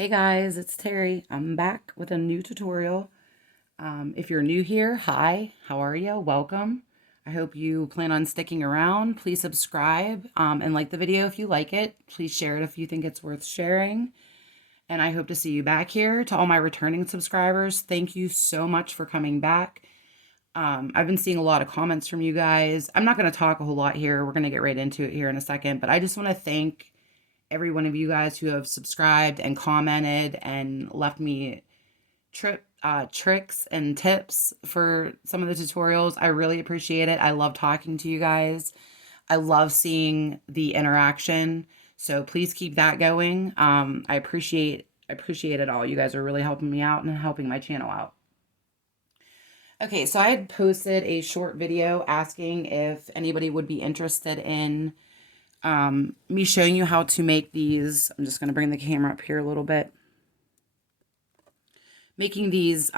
Hey guys, it's Terry. I'm back with a new tutorial. If you're new here, hi, how are you? Welcome. I hope you plan on sticking around. Please subscribe and like the video if you like it. Please share it if you think it's worth sharing. And I hope to see you back here. To all my returning subscribers, thank you so much for coming back. I've been seeing a lot of comments from you guys. I'm not going to talk a whole lot here. We're going to get right into it here in a second, but I just want to thank every one of you guys who have subscribed and commented and left me tricks and tips for some of the tutorials. I really appreciate it. I love talking to you guys. I love seeing the interaction. So please keep that going. I appreciate it all. You guys are really helping me out and helping my channel out. Okay, so I had posted a short video asking if anybody would be interested in me showing you how to make these. I'm just going to bring the camera up here a little bit. Making these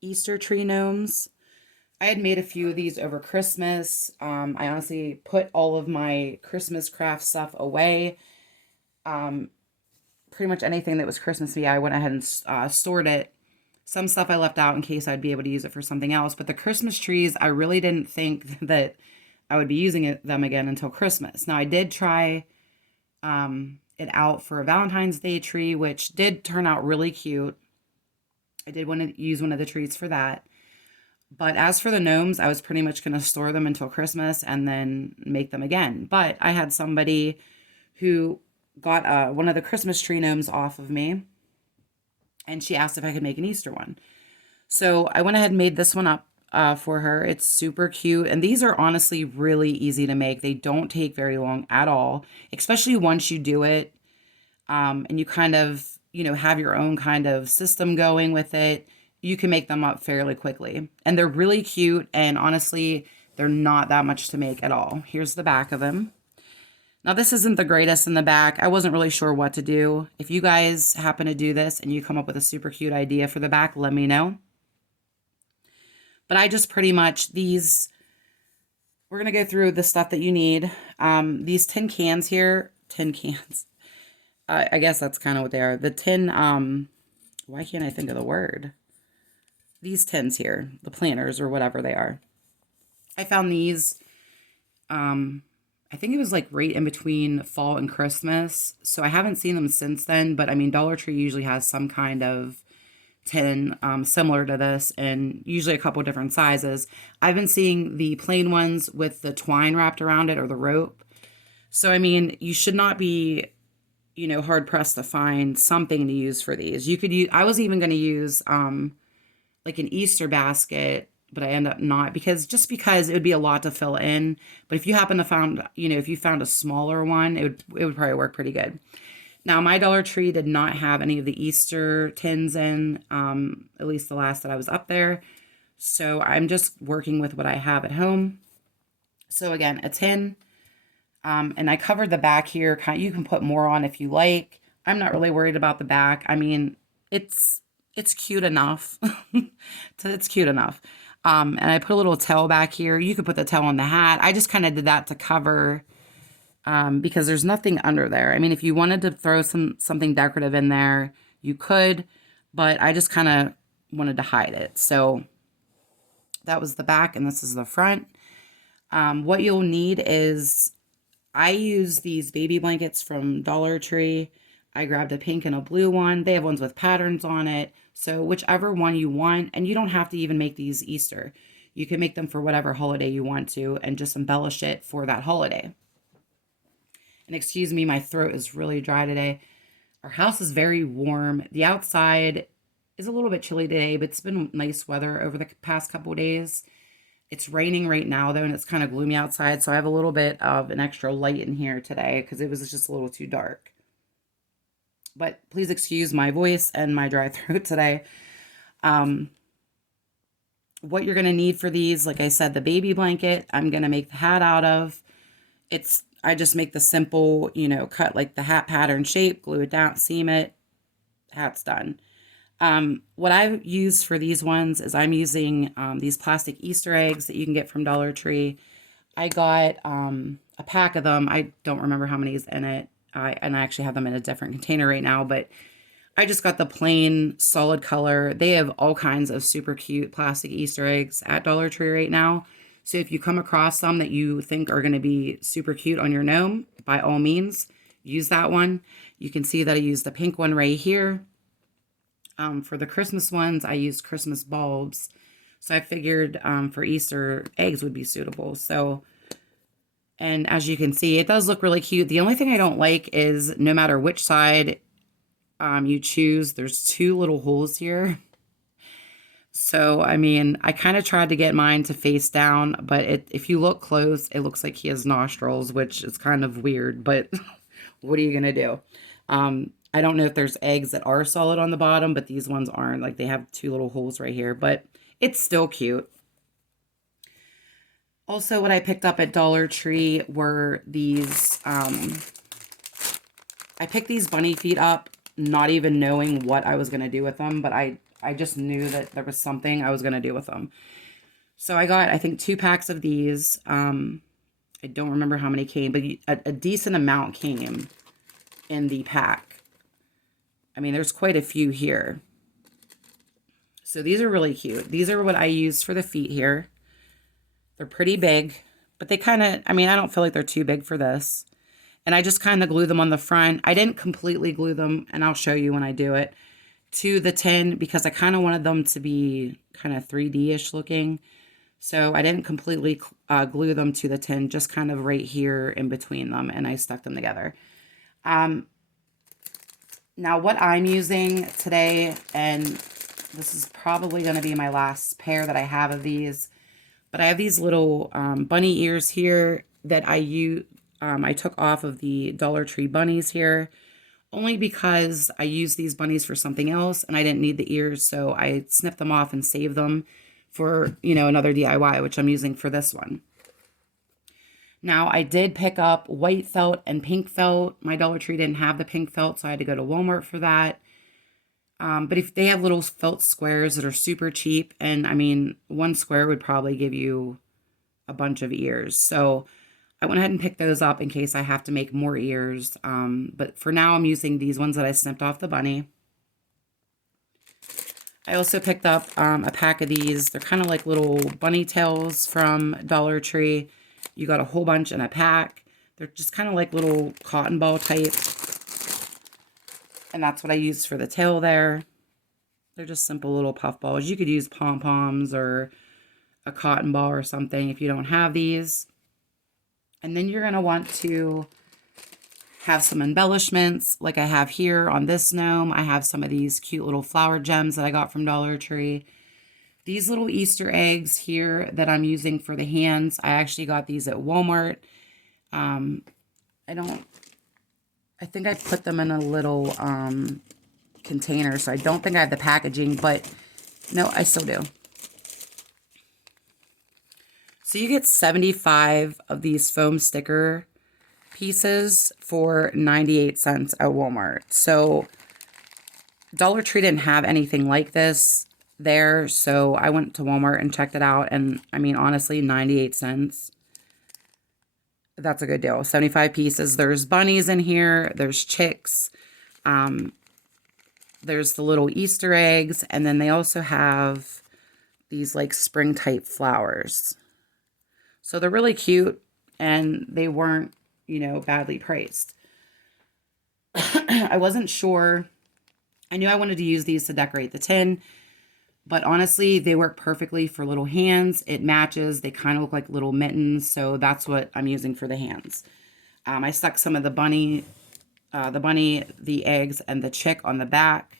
Easter tree gnomes. I had made a few of these over Christmas. I honestly put all of my Christmas craft stuff away. Pretty much anything that was Christmassy, I went ahead and stored it. Some stuff I left out in case I'd be able to use it for something else. But the Christmas trees, I really didn't think that I would be using them again until Christmas. Now, I did try it out for a Valentine's Day tree, which did turn out really cute. I did want to use one of the trees for that. But as for the gnomes, I was pretty much going to store them until Christmas and then make them again. But I had somebody who got one of the Christmas tree gnomes off of me, and she asked if I could make an Easter one. So I went ahead and made this one up for her. It's super cute. And these are honestly really easy to make. They don't take very long at all, especially once you do it. And you kind of, have your own kind of system going with it. You can make them up fairly quickly. And they're really cute. And honestly, they're not that much to make at all. Here's the back of them. Now, this isn't the greatest in the back. I wasn't really sure what to do. If you guys happen to do this and you come up with a super cute idea for the back, let me know. But I just pretty much, we're going to go through the stuff that you need. These tin cans here, tin cans. I guess that's kind of what they are. The tin, why can't I think of the word? These tins here, the planters or whatever they are. I found these, I think it was like right in between fall and Christmas. So I haven't seen them since then, but I mean, Dollar Tree usually has some kind of tin similar to this, and usually a couple different sizes. I've been seeing the plain ones with the twine wrapped around it or the rope. So, I mean, you should not be, hard pressed to find something to use for these. You could use, I was even going to use like an Easter basket, but I end up not because it would be a lot to fill in. But if you happen to found, if you found a smaller one, it would probably work pretty good. Now, my Dollar Tree did not have any of the Easter tins in, at least the last that I was up there. So I'm just working with what I have at home. So again, a tin. And I covered the back here. You can put more on if you like. I'm not really worried about the back. I mean, it's cute enough. It's cute enough. And I put a little tail back here. You could put the tail on the hat. I just kind of did that to cover because there's nothing under there. I mean, if you wanted to throw something decorative in there, you could, but I just kind of wanted to hide it. So that was the back, and this is the front. What you'll need is, I use these baby blankets from Dollar Tree. I grabbed a pink and a blue one. They have ones with patterns on it. So whichever one you want, and you don't have to even make these Easter. You can make them for whatever holiday you want to and just embellish it for that holiday. And excuse me, my throat is really dry today. Our house is very warm. The outside is a little bit chilly today, but it's been nice weather over the past couple of days. It's raining right now, though, and it's kind of gloomy outside, so I have a little bit of an extra light in here today because it was just a little too dark. But please excuse my voice and my dry throat today. What you're going to need for these, like I said, the baby blanket, I'm going to make the hat out of. I just make the simple, cut like the hat pattern shape, glue it down, seam it, hat's done. What I use for these ones is I'm using these plastic Easter eggs that you can get from Dollar Tree. I got a pack of them. I don't remember how many is in it. And I actually have them in a different container right now, but I just got the plain solid color. They have all kinds of super cute plastic Easter eggs at Dollar Tree right now. So if you come across some that you think are going to be super cute on your gnome, by all means, use that one. You can see that I used the pink one right here. For the Christmas ones, I used Christmas bulbs. So I figured for Easter, eggs would be suitable. So, and as you can see, it does look really cute. The only thing I don't like is no matter which side you choose, there's two little holes here. So, I mean, I kind of tried to get mine to face down, but if you look close, it looks like he has nostrils, which is kind of weird, but what are you going to do? I don't know if there's eggs that are solid on the bottom, but these ones aren't. Like, they have two little holes right here, but it's still cute. Also, what I picked up at Dollar Tree were these, I picked these bunny feet up, not even knowing what I was going to do with them, but I just knew that there was something I was going to do with them. So I got, I think, 2 packs of these. I don't remember how many came, but a decent amount came in the pack. I mean, there's quite a few here. So these are really cute. These are what I use for the feet here. They're pretty big, but they kind of, I mean, I don't feel like they're too big for this. And I just kind of glue them on the front. I didn't completely glue them, and I'll show you when I do it, to the tin because I kind of wanted them to be kind of 3D-ish looking. So I didn't completely glue them to the tin, just kind of right here in between them, and I stuck them together. Now what I'm using today, and this is probably going to be my last pair that I have of these, but I have these little bunny ears here that I took off of the Dollar Tree bunnies here, only because I used these bunnies for something else and I didn't need the ears, so I snipped them off and saved them for, you know, another DIY, which I'm using for this one. Now, I did pick up white felt and pink felt. My Dollar Tree didn't have the pink felt, so I had to go to Walmart for that. But if they have little felt squares that are super cheap, and I mean, one square would probably give you a bunch of ears. So I went ahead and picked those up in case I have to make more ears. But for now, I'm using these ones that I snipped off the bunny. I also picked up a pack of these. They're kind of like little bunny tails from Dollar Tree. You got a whole bunch in a pack. They're just kind of like little cotton ball type. And that's what I used for the tail there. They're just simple little puff balls. You could use pom-poms or a cotton ball or something if you don't have these. And then you're going to want to have some embellishments like I have here on this gnome. I have some of these cute little flower gems that I got from Dollar Tree. These little Easter eggs here that I'm using for the hands, I actually got these at Walmart. I think I put them in a little container, so I don't think I have the packaging, but no, I still do. So you get 75 of these foam sticker pieces for 98 cents at Walmart. So Dollar Tree didn't have anything like this there, so I went to Walmart and checked it out, and I mean, honestly, 98 cents. That's a good deal. 75 pieces. There's bunnies in here. There's chicks. There's the little Easter eggs, and then they also have these like spring type flowers. So they're really cute, and they weren't, you know, badly priced. I wasn't sure. I knew I wanted to use these to decorate the tin, but honestly, they work perfectly for little hands. It matches. They kind of look like little mittens, so that's what I'm using for the hands. I stuck some of the bunny, the eggs, and the chick on the back.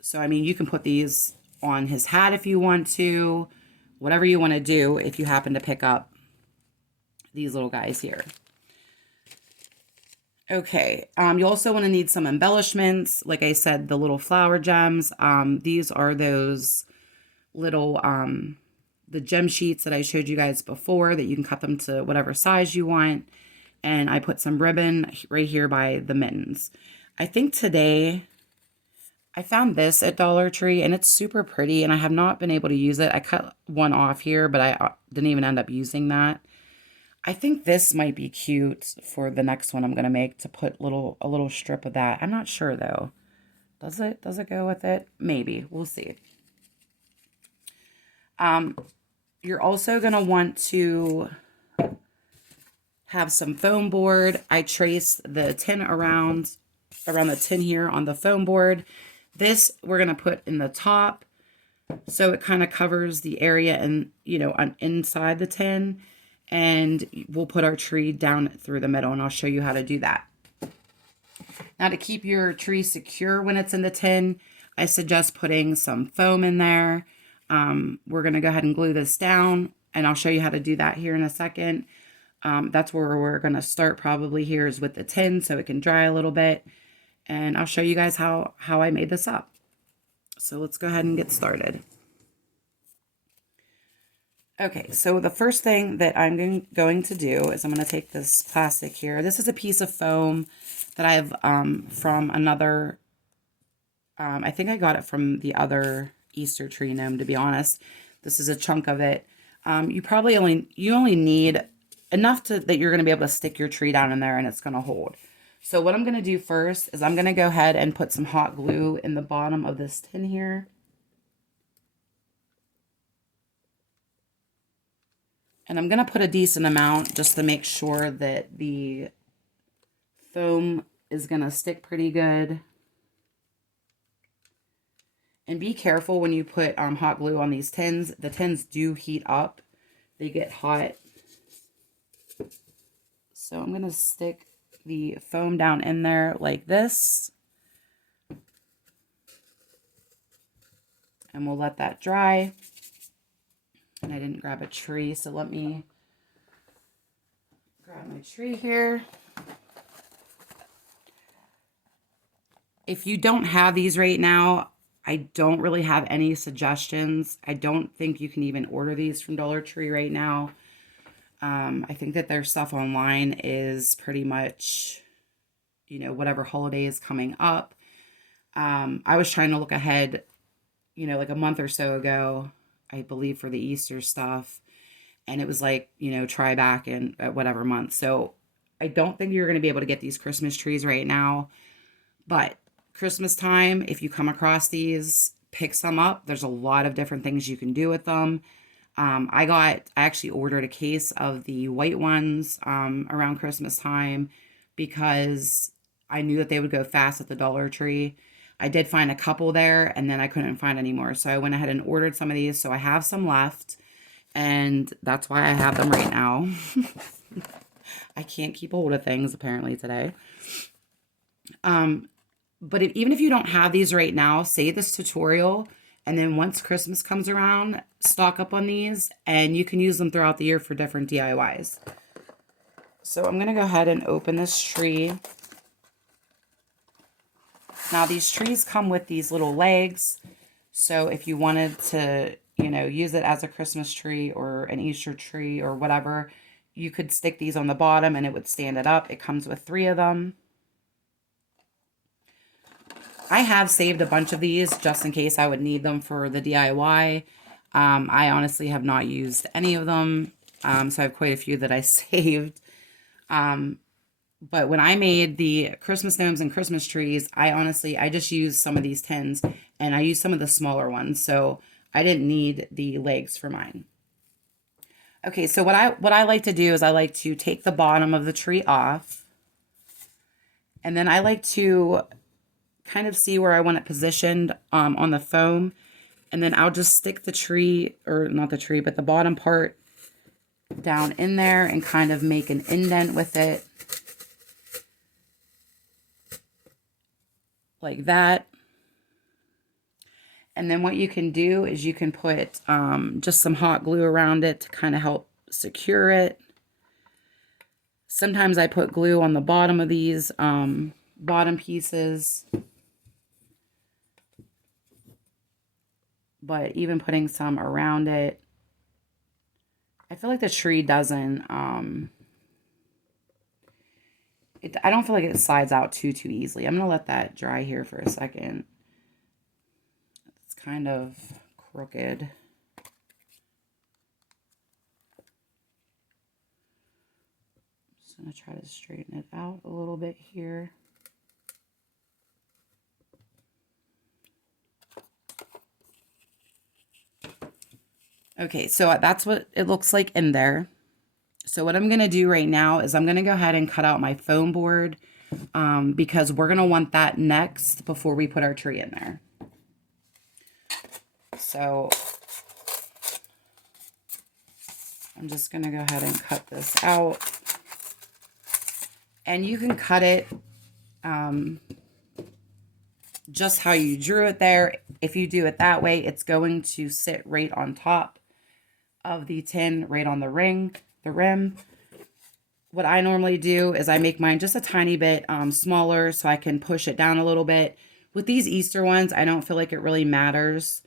So, I mean, you can put these on his hat if you want to. Whatever you want to do if you happen to pick up these little guys here. Okay, you also want to need some embellishments. Like I said, the little flower gems. These are those little, the gem sheets that I showed you guys before that you can cut them to whatever size you want. And I put some ribbon right here by the mittens. I think today I found this at Dollar Tree, and it's super pretty, and I have not been able to use it. I cut one off here, but I didn't even end up using that. I think this might be cute for the next one I'm going to make, to put a little strip of that. I'm not sure though. Does it go with it? Maybe. We'll see. You're also going to want to have some foam board. I traced the tin around the tin here on the foam board. This we're going to put in the top, so it kind of covers the area and, on inside the tin, and we'll put our tree down through the middle, and I'll show you how to do that. Now, to keep your tree secure when it's in the tin, I suggest putting some foam in there. We're going to go ahead and glue this down, and I'll show you how to do that here in a second. That's where we're going to start probably here, is with the tin, so it can dry a little bit. And I'll show you guys how I made this up. So let's go ahead and get started. Okay, so the first thing that I'm going to do is I'm going to take this plastic here. This is a piece of foam that I have from another, I think I got it from the other Easter tree gnome, to be honest. This is a chunk of it. You only need enough that you're going to be able to stick your tree down in there and it's going to hold. So what I'm going to do first is I'm going to go ahead and put some hot glue in the bottom of this tin here. And I'm going to put a decent amount just to make sure that the foam is going to stick pretty good. And be careful when you put hot glue on these tins. The tins do heat up. They get hot. So I'm going to stick the foam down in there like this. And we'll let that dry. And I didn't grab a tree, so let me grab my tree here. If you don't have these right now, I don't really have any suggestions. I don't think you can even order these from Dollar Tree right now. I think that their stuff online is pretty much, whatever holiday is coming up. I was trying to look ahead, like a month or so ago, I believe, for the Easter stuff. And it was like, try back in whatever month. So I don't think you're going to be able to get these Christmas trees right now. But Christmas time, if you come across these, pick some up. There's a lot of different things you can do with them. I actually ordered a case of the white ones around Christmas time because I knew that they would go fast at the Dollar Tree. I did find a couple there, and then I couldn't find any more. So I went ahead and ordered some of these. So I have some left, and that's why I have them right now. I can't keep a hold of things apparently today. But even if you don't have these right now, save this tutorial, and then once Christmas comes around, stock up on these, and you can use them throughout the year for different DIYs. So I'm going to go ahead and open this tree. Now, these trees come with these little legs, so if you wanted to, use it as a Christmas tree or an Easter tree or whatever, you could stick these on the bottom and it would stand it up. It comes with 3 of them. I have saved a bunch of these just in case I would need them for the DIY. I honestly have not used any of them, so I have quite a few that I saved. But when I made the Christmas gnomes and Christmas trees, I just used some of these tins, and I used some of the smaller ones, so I didn't need the legs for mine. Okay, so what I like to do is I like to take the bottom of the tree off, and then I like to kind of see where I want it positioned on the foam, and then I'll just stick the tree, or not the tree, but the bottom part down in there and kind of make an indent with it. Like that. And then what you can do is you can put just some hot glue around it to kind of help secure it. Sometimes I put glue on the bottom of these bottom pieces. But even putting some around it, I feel like the tree doesn't, I don't feel like it slides out too easily. I'm going to let that dry here for a second. It's kind of crooked. going to try to straighten it out a little bit here. Okay, so that's what it looks like in there. So what I'm going to do right now is I'm going to go ahead and cut out my foam board because we're going to want that next before we put our tree in there. So I'm just going to go ahead and cut this out. And you can cut it just how you drew it there. If you do it that way, it's going to sit right on top of the tin, right on the rim. What I normally do is I make mine just a tiny bit smaller so I can push it down a little bit. With these Easter ones, I don't feel like it really matters.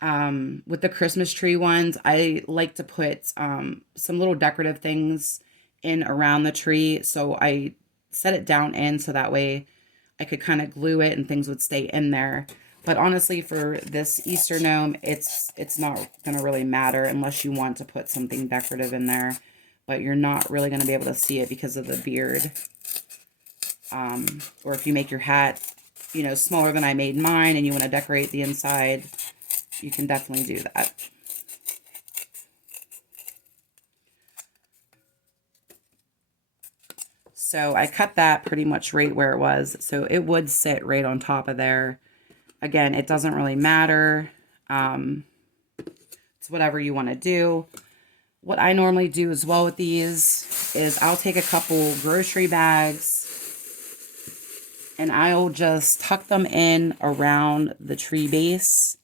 With the Christmas tree ones, I like to put some little decorative things in around the tree. So I set it down in so that way I could kind of glue it and things would stay in there. But honestly, for this Easter gnome, it's not going to really matter unless you want to put something decorative in there. But you're not really going to be able to see it because of the beard. Or if you make your hat, you know, smaller than I made mine and you want to decorate the inside, you can definitely do that. So I cut that pretty much right where it was. So it would sit right on top of there. Again, it doesn't really matter. It's whatever you want to do. What I normally do as well with these is I'll take a couple grocery bags and I'll just tuck them in around the tree base.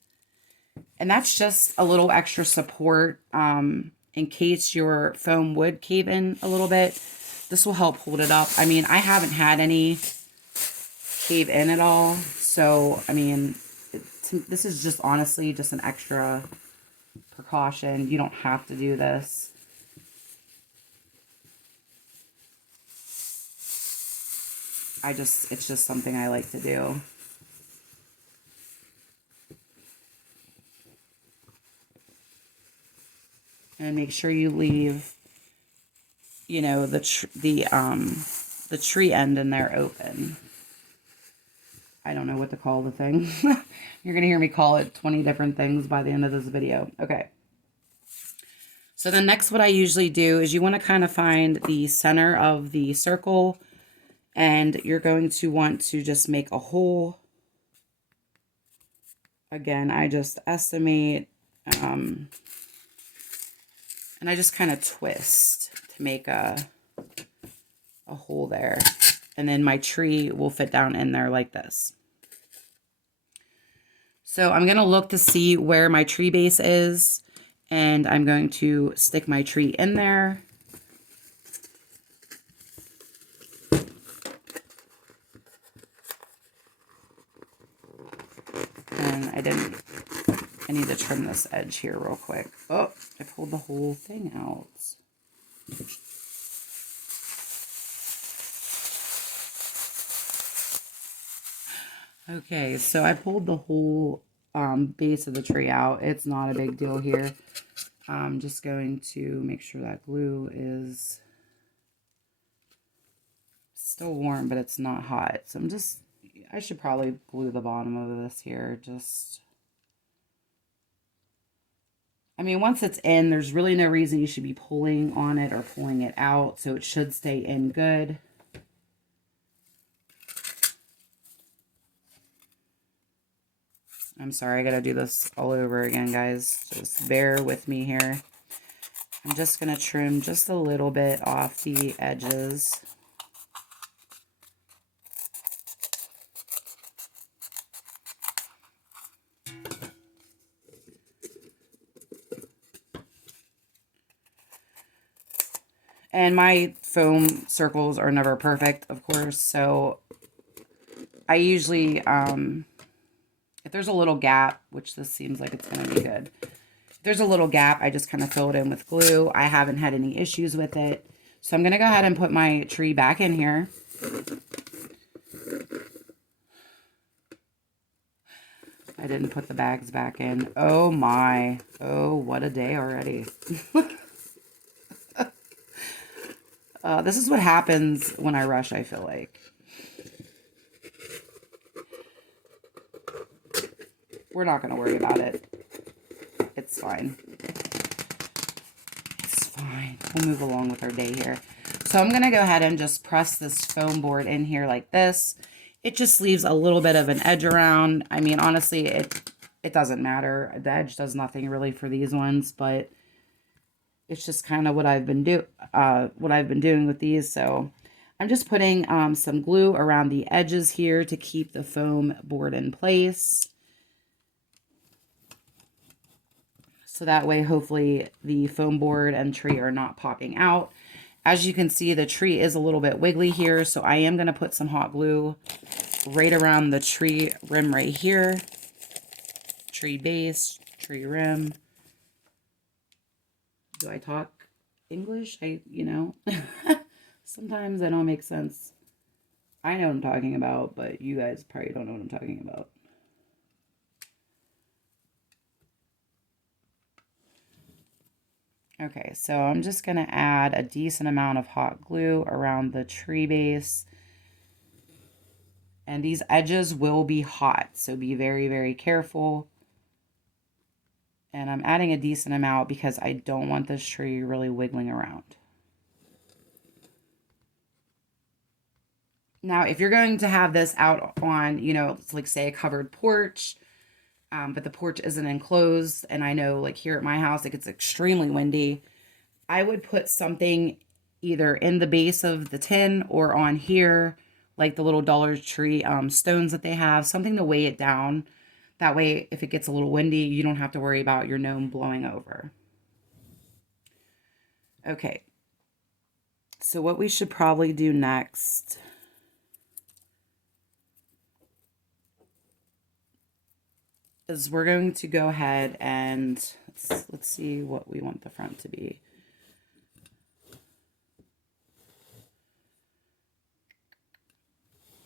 And that's just a little extra support in case your foam would cave in a little bit. This will help hold it up. I mean, I haven't had any cave in at all. So, I mean, this is just honestly just an extra precaution. You don't have to do this. It's just something I like to do. And make sure you leave, you know, the tree end in there open. I don't know what to call the thing. You're going to hear me call it 20 different things by the end of this video. Okay. So the next, what I usually do is you want to kind of find the center of the circle and you're going to want to just make a hole. Again, I just estimate, and I just kind of twist to make a hole there. And then my tree will fit down in there like this. So I'm going to look to see where my tree base is. And I'm going to stick my tree in there. And I need to trim this edge here real quick. Oh, I pulled the whole thing out. Okay, so I pulled the whole base of the tree out. It's not a big deal here. I'm just going to make sure that glue is still warm, but it's not hot. So I should probably glue the bottom of this here. I mean, once it's in, there's really no reason you should be pulling on it or pulling it out. So it should stay in good. I'm sorry, I gotta do this all over again, guys. Just bear with me here. I'm just gonna trim just a little bit off the edges. And my foam circles are never perfect, of course, so I usually, if there's a little gap, which this seems like it's going to be good, if there's a little gap, I just kind of fill it in with glue. I haven't had any issues with it. So I'm going to go ahead and put my tree back in here. I didn't put the bags back in. Oh my. Oh, what a day already. This is what happens when I rush, I feel like. We're not going to worry about it. It's fine. It's fine. We'll move along with our day here. So I'm going to go ahead and just press this foam board in here like this. It just leaves a little bit of an edge around. I mean, honestly, it doesn't matter. The edge does nothing really for these ones, but it's just kind of what I've been doing with these. So I'm just putting some glue around the edges here to keep the foam board in place. So that way, hopefully, the foam board and tree are not popping out. As you can see, the tree is a little bit wiggly here, so I am going to put some hot glue right around the tree rim right here. Tree base, tree rim. Do I talk English? Sometimes I don't make sense. I know what I'm talking about, but you guys probably don't know what I'm talking about. Okay, so I'm just going to add a decent amount of hot glue around the tree base. And these edges will be hot, so be very, very careful. And I'm adding a decent amount because I don't want this tree really wiggling around. Now, if you're going to have this out on, like say a covered porch, but the porch isn't enclosed, and I know like here at my house, it gets extremely windy, I would put something either in the base of the tin or on here, like the little Dollar Tree stones that they have, something to weigh it down. That way, if it gets a little windy, you don't have to worry about your gnome blowing over. Okay. So what we should probably do next is we're going to go ahead and let's see what we want the front to be.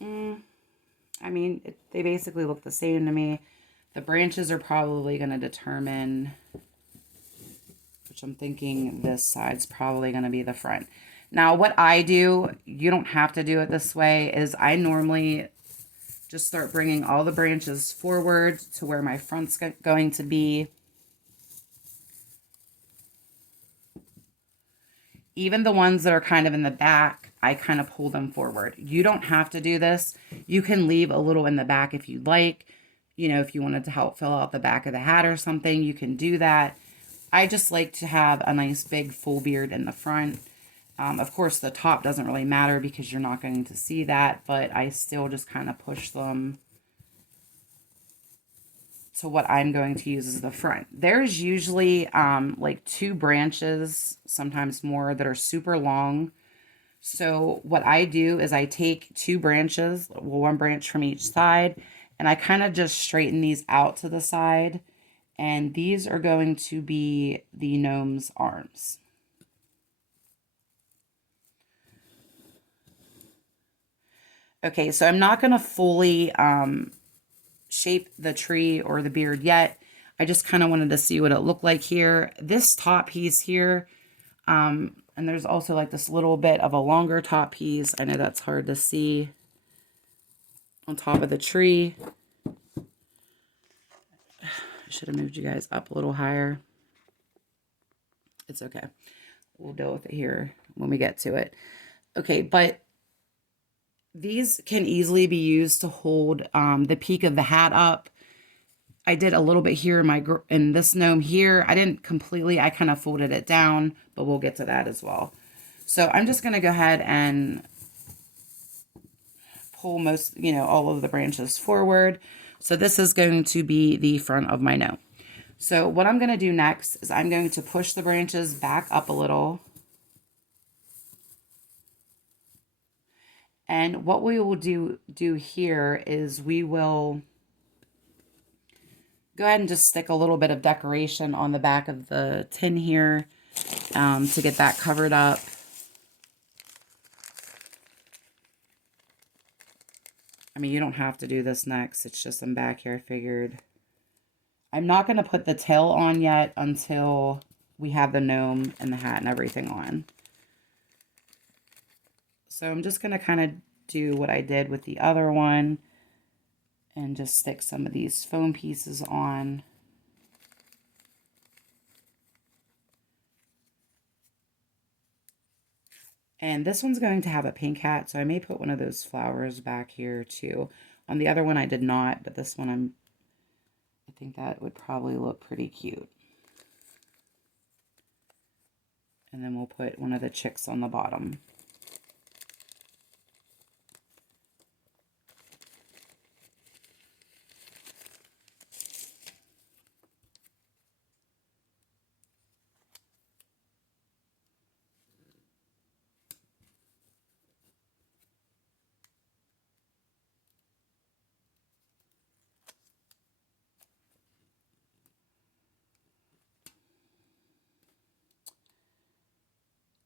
I mean, they basically look the same to me. The branches are probably going to determine, which I'm thinking this side's probably going to be the front. Now, what I do, you don't have to do it this way, is I normally just start bringing all the branches forward to where my front's going to be. Even the ones that are kind of in the back, I kind of pull them forward. You don't have to do this. You can leave a little in the back if you'd like. If you wanted to help fill out the back of the hat or something, you can do that. I just like to have a nice big full beard in the front. Of course, the top doesn't really matter because you're not going to see that, but I still just kind of push them to what I'm going to use as the front. There's usually like 2 branches, sometimes more, that are super long. So what I do is I take 2 branches, well, 1 branch from each side, and I kind of just straighten these out to the side. And these are going to be the gnome's arms. Okay, so I'm not going to fully shape the tree or the beard yet. I just kind of wanted to see what it looked like here. This top piece here, and there's also like this little bit of a longer top piece. I know that's hard to see on top of the tree. I should have moved you guys up a little higher. It's okay. We'll deal with it here when we get to it. Okay, but these can easily be used to hold the peak of the hat up. I did a little bit here in this gnome here. I didn't completely, I kind of folded it down, but we'll get to that as well. So I'm just going to go ahead and pull all of the branches forward. So this is going to be the front of my gnome. So what I'm going to do next is I'm going to push the branches back up a little. And what we will do here is we will go ahead and just stick a little bit of decoration on the back of the tin here to get that covered up. I mean, you don't have to do this next. It's just I'm back here, I figured. I'm not going to put the tail on yet until we have the gnome and the hat and everything on. So I'm just going to kind of do what I did with the other one and just stick some of these foam pieces on. And this one's going to have a pink hat, so I may put one of those flowers back here too. On the other one I did not, but this one I think that would probably look pretty cute. And then we'll put one of the chicks on the bottom.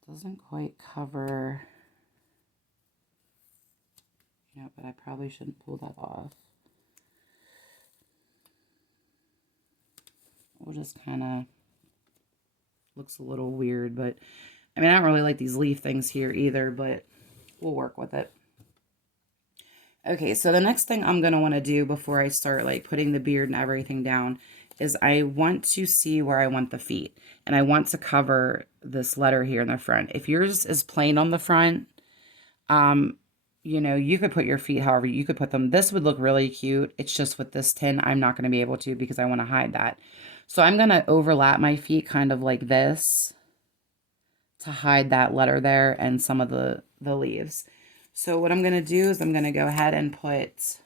Doesn't quite cover, but I probably shouldn't pull that off. We'll just kind of, looks a little weird, but I mean, I don't really like these leaf things here either, but we'll work with it. Okay, so the next thing I'm going to want to do before I start like putting the beard and everything down is I want to see where I want the feet. And I want to cover this letter here in the front. If yours is plain on the front, you could put your feet however you could put them. This would look really cute. It's just with this tin, I'm not going to be able to because I want to hide that. So I'm going to overlap my feet kind of like this to hide that letter there and some of the leaves. So what I'm going to do is I'm going to go ahead and put